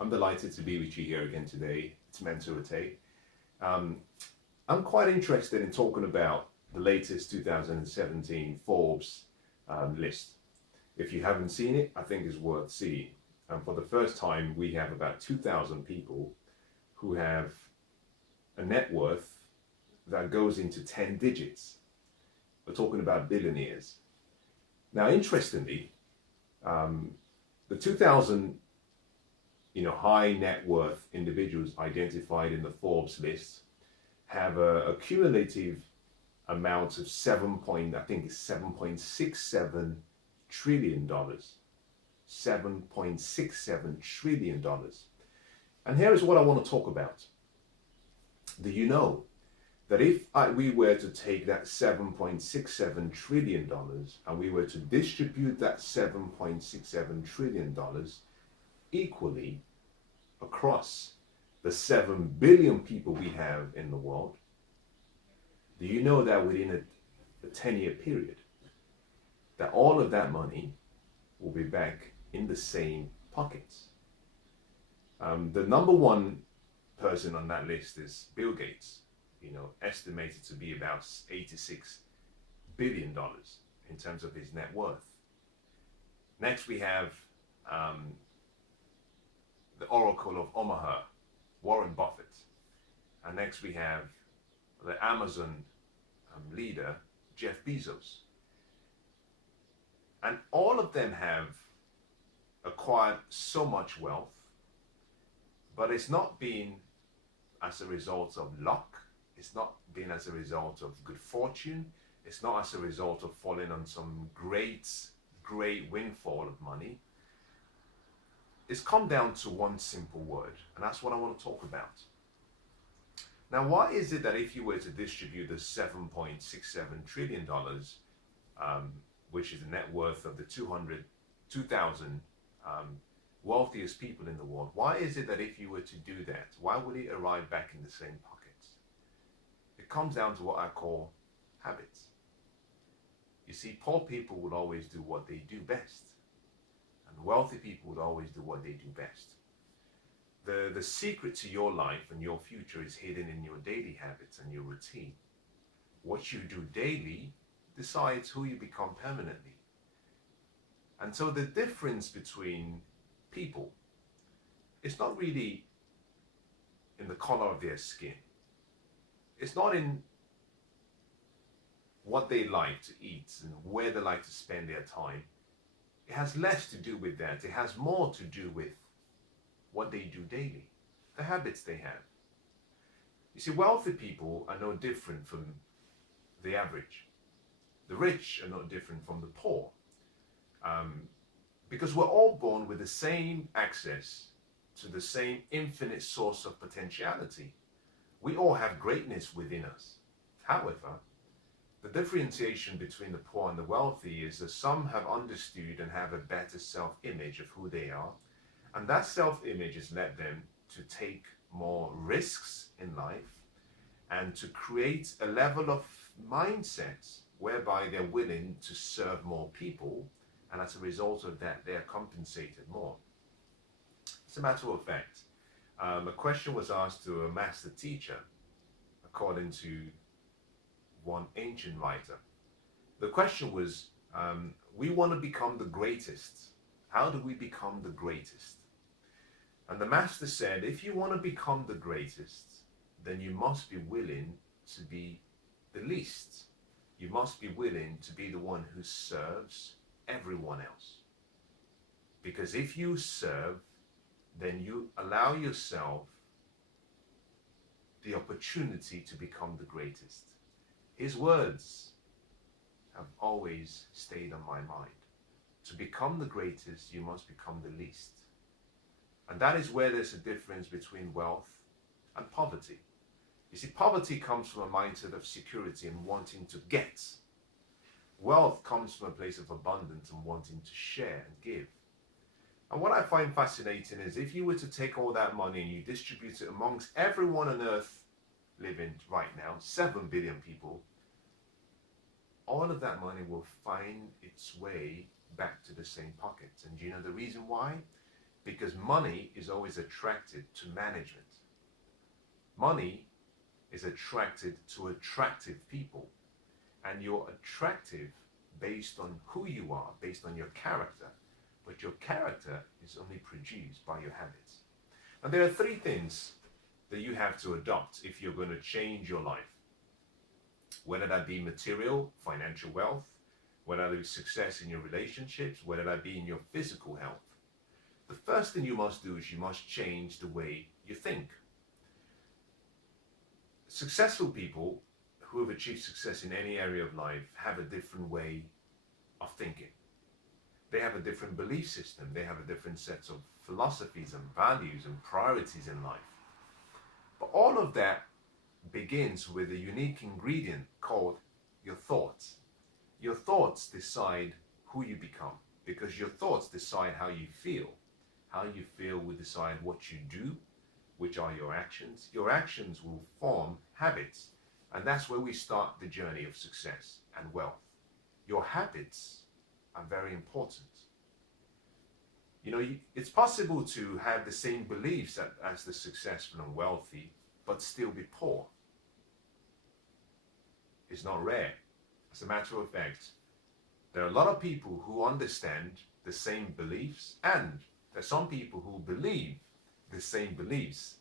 I'm delighted to be with you here again today. It's Mensah Oteh. I'm quite interested in talking about the latest 2017 Forbes list. If you haven't seen it, I think it's worth seeing. For the first time, we have about 2,000 people who have a net worth that goes into 10 digits. We're talking about billionaires. Now, interestingly, the 2,000 high net worth individuals identified in the Forbes list have a cumulative amount of $7.67 trillion. $7.67 trillion. And here is what I want to talk about. Do you know that if we were to take that $7.67 trillion and we were to distribute that $7.67 trillion equally across the 7 billion people we have in the world, do you know that within a 10-year period, that all of that money will be back in the same pockets? The number one person on that list is Bill Gates, estimated to be about $86 billion in terms of his net worth. Next we have the Oracle of Omaha, Warren Buffett. And next we have the Amazon leader, Jeff Bezos. And all of them have acquired so much wealth, but it's not been as a result of luck. It's not been as a result of good fortune. It's not as a result of falling on some great windfall of money. It's come down to one simple word, and that's what I want to talk about. Now, why is it that if you were to distribute the $7.67 trillion, which is the net worth of the 2,000 wealthiest people in the world, why is it that if you were to do that, why would it arrive back in the same pockets? It comes down to what I call habits. You see, poor people would always do what they do best, and wealthy people would always do what they do best. The secret to your life and your future is hidden in your daily habits and your routine. What you do daily decides who you become permanently. And so the difference between people is not really in the color of their skin. It's not in what they like to eat and where they like to spend their time. It has less to do with that. It has more to do with what they do daily, the habits they have. You see, wealthy people are no different from the average. The rich are not different from the poor. Because we're all born with the same access to the same infinite source of potentiality. We all have greatness within us. However, the differentiation between the poor and the wealthy is that some have understood and have a better self-image of who they are, and that self-image has led them to take more risks in life and to create a level of mindset whereby they're willing to serve more people, and as a result of that, they are compensated more. As a matter of fact, a question was asked to a master teacher, according to one ancient writer. The question was, we want to become the greatest. How do we become the greatest? And the master said, if you want to become the greatest, then you must be willing to be the least. You must be willing to be the one who serves everyone else. Because if you serve, then you allow yourself the opportunity to become the greatest. His words have always stayed on my mind. To become the greatest, you must become the least. And that is where there's a difference between wealth and poverty. You see, poverty comes from a mindset of security and wanting to get. Wealth comes from a place of abundance and wanting to share and give. And what I find fascinating is if you were to take all that money and you distribute it amongst everyone on earth living right now, 7 billion people, all of that money will find its way back to the same pockets. And do you know the reason why? because money is always attracted to management. Money is attracted to attractive people, and you're attractive based on who you are, based on your character, but your character is only produced by your habits. And there are three things that you have to adopt if you're going to change your life, whether that be material, financial wealth, whether that be success in your relationships, whether that be in your physical health. The first thing you must do is you must change the way you think. Successful people who have achieved success in any area of life have a different way of thinking. They have a different belief system. They have a different set of philosophies and values and priorities in life. But all of that begins with a unique ingredient called your thoughts. Your thoughts decide who you become, because your thoughts decide how you feel. How you feel will decide what you do, which are your actions. Your actions will form habits, and that's where we start the journey of success and wealth. Your habits are very important. You know, it's possible to have the same beliefs as the successful and wealthy, but still be poor. It's not rare. As a matter of fact, there are a lot of people who understand the same beliefs, and there are some people who believe the same beliefs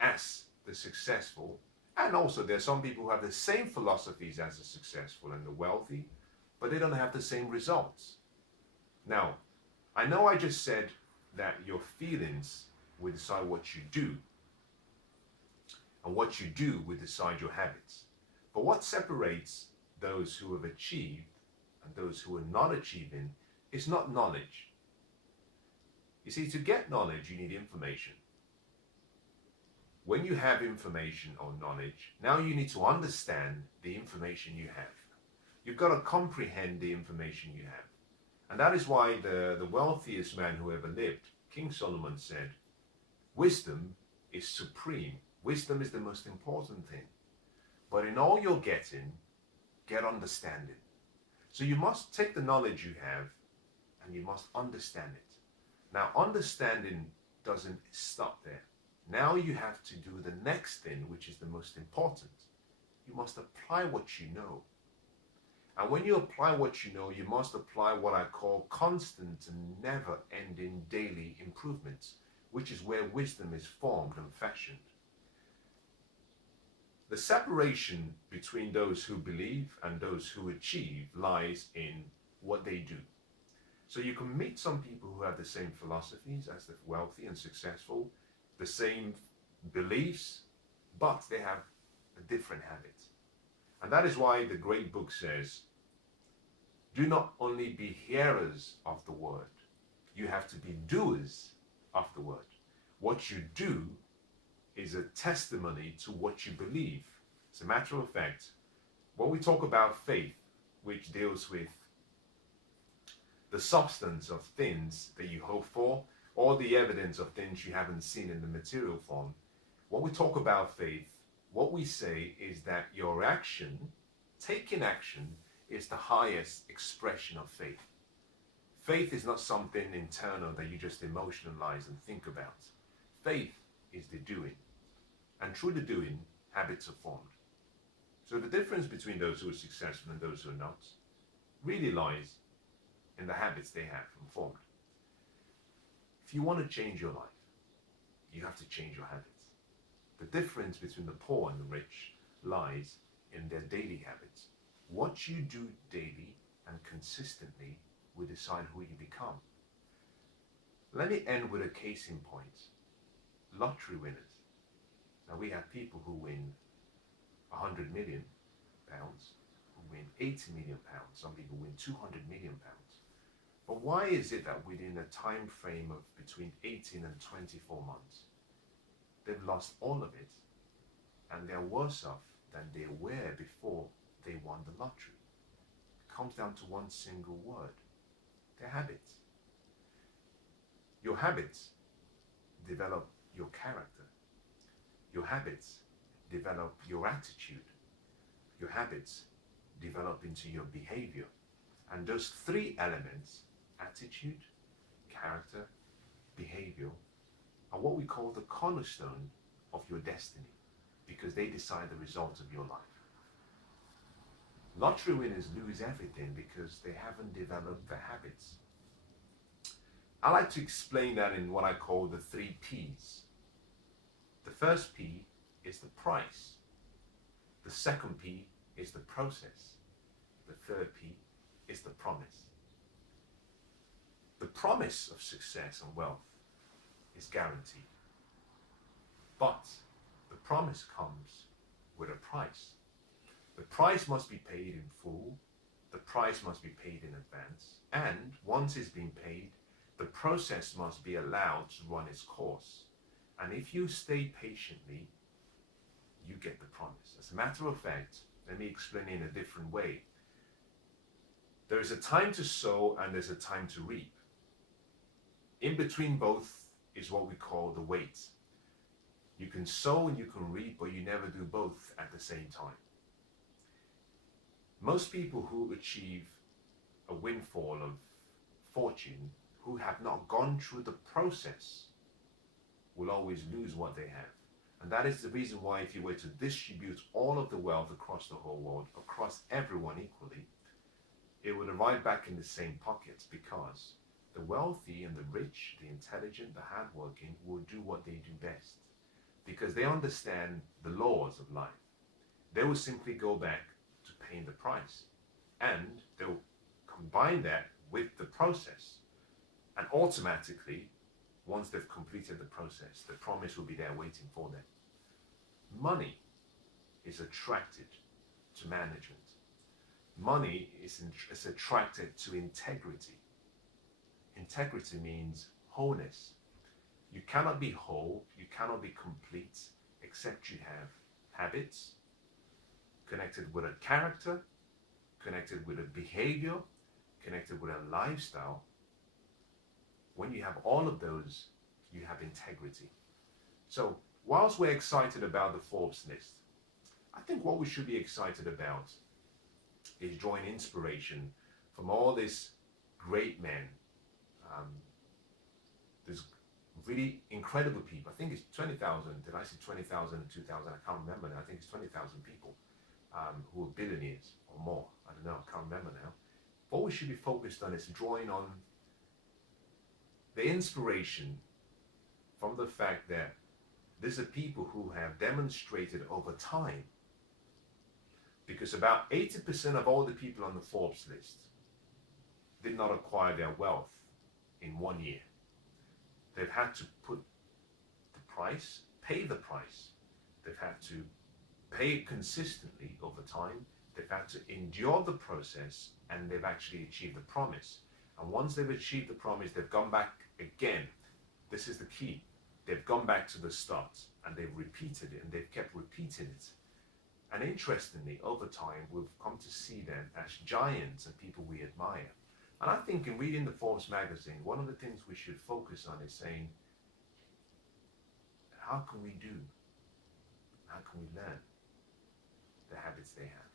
as the successful, and also there are some people who have the same philosophies as the successful and the wealthy, but they don't have the same results. Now, I know I just said that your feelings will decide what you do, and what you do will decide your habits. But what separates those who have achieved and those who are not achieving is not knowledge. You see, to get knowledge, you need information. When you have information or knowledge, now you need to understand the information you have. You've got to comprehend the information you have. And that is why the wealthiest man who ever lived, King Solomon, said, wisdom is supreme. Wisdom is the most important thing. But in all you're getting, get understanding. So you must take the knowledge you have and you must understand it. Now, understanding doesn't stop there. Now you have to do the next thing, which is the most important. You must apply what you know. And when you apply what you know, you must apply what I call constant and never-ending daily improvements, which is where wisdom is formed and fashioned. The separation between those who believe and those who achieve lies in what they do. So you can meet some people who have the same philosophies as the wealthy and successful, the same beliefs, but they have a different habit. And that is why the great book says, do not only be hearers of the word, you have to be doers of the word. What you do is a testimony to what you believe. As a matter of fact, when we talk about faith, which deals with the substance of things that you hope for, or the evidence of things you haven't seen in the material form, when we talk about faith, what we say is that your action, taking action, is the highest expression of faith. Faith is not something internal that you just emotionalize and think about. Faith is the doing. And through the doing, habits are formed. So the difference between those who are successful and those who are not really lies in the habits they have and formed. If you want to change your life, you have to change your habits. The difference between the poor and the rich lies in their daily habits. What you do daily and consistently will decide who you become. Let me end with a case in point. Lottery winners. Now we have people who win 100 million pounds, who win 80 million pounds, some people win 200 million pounds. But why is it that within a time frame of between 18 and 24 months, they've lost all of it and they're worse off than they were before they won the lottery? It comes down to one single word: their habits. Your habits develop your character. Your habits develop your attitude. Your habits develop into your behavior. And those three elements, attitude, character, behavior are what we call the cornerstone of your destiny, because they decide the result of your life. Lottery winners lose everything because they haven't developed the habits. I like to explain that in what I call the 3 P's. The first P is the price. The second P is the process. The third P is the promise. The promise of success and wealth is guaranteed. But the promise comes with a price. The price must be paid in full. The price must be paid in advance. And once it's been paid, the process must be allowed to run its course. And if you stay patiently, you get the promise. As a matter of fact, let me explain it in a different way. There is a time to sow and there's a time to reap. In between both is what we call the wait. You can sow and you can reap, but you never do both at the same time. Most people who achieve a windfall of fortune, who have not gone through the process, will always lose what they have. And that is the reason why, if you were to distribute all of the wealth across the whole world, across everyone equally, it would arrive back in the same pockets, because the wealthy and the rich, the intelligent, the hardworking will do what they do best, because they understand the laws of life. They will simply go back to paying the price, and they'll combine that with the process, and automatically, once they've completed the process, the promise will be there waiting for them. Money is attracted to management. Money is attracted to integrity. Integrity means wholeness. You cannot be whole, you cannot be complete, except you have habits connected with a character, connected with a behavior, connected with a lifestyle. When you have all of those, you have integrity. So, whilst we're excited about the Forbes list, I think what we should be excited about is drawing inspiration from all these great men. There's really incredible people. I think it's 20,000. Did I say 20,000 and 2,000? I can't remember now. I think it's 20,000 people who are billionaires or more. I don't know. I can't remember now. What we should be focused on is drawing on the inspiration from the fact that these are people who have demonstrated over time, because about 80% of all the people on the Forbes list did not acquire their wealth in 1 year. They've had to put the price, pay the price. They've had to pay it consistently over time. They've had to endure the process, and they've actually achieved the promise. And once they've achieved the promise, they've gone back again. This is the key. They've gone back to the start, and they've repeated it, and they've kept repeating it. And interestingly, over time, we've come to see them as giants and people we admire. And I think in reading the Forbes magazine, one of the things we should focus on is saying, how can we do? How can we learn the habits they have?